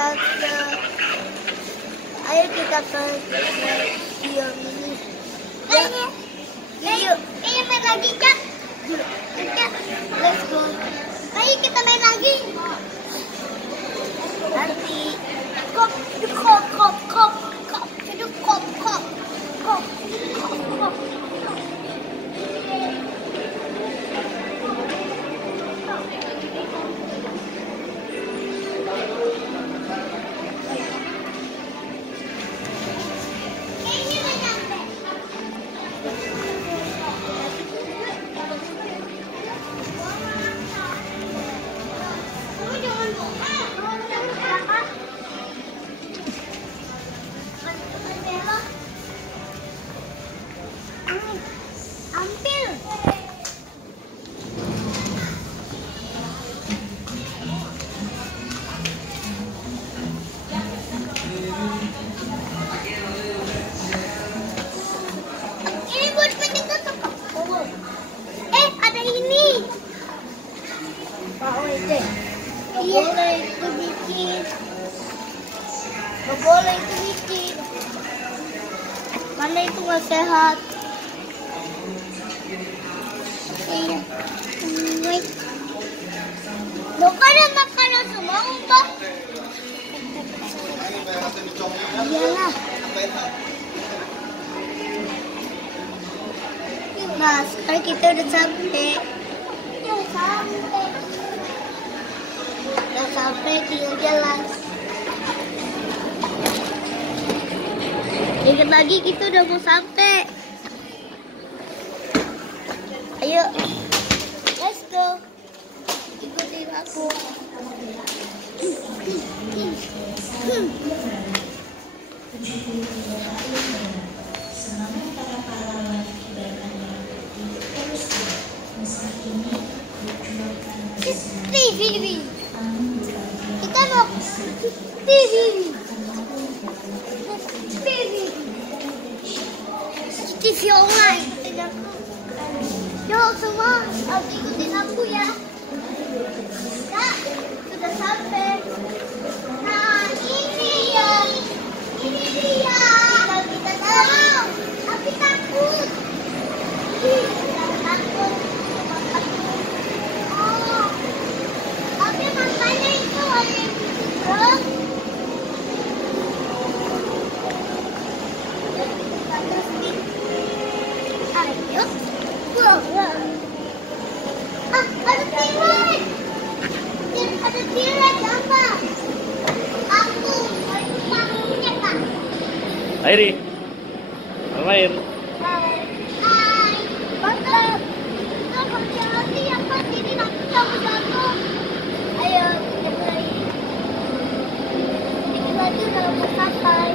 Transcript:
kita ke ayo kita ke biom ini. Ayo main lagi, Cak. Let's go. Ayo kita main lagi. Nanti kop. Gak boleh itu bikin. Karena itu gak sehat. Makanan semua, Mbak. Iyalah. Nah, sekarang kita udah sampai. Udah sampai, tinggal jalan. Dikit lagi kita udah mau sampai. Ayo, let's go. Ikutin aku. TV. Kita mau TV. TV online. Yuk semua, harus ikutin aku ya. Nah, sudah sampai. Nah, ini dia. Kita tahu, tapi takut. Takut. Oh, tapi makanya itu ada yang bilang. Ayo, ada T-Rex. Ada T-Rex apa? Aku punya Kak. Airi, main. Hai, Bapak. Kita hati-hati ya Kak, jadi nanti kamu jatuh. Ayo, kita mulai. Sedikit lagi udah mau sampai.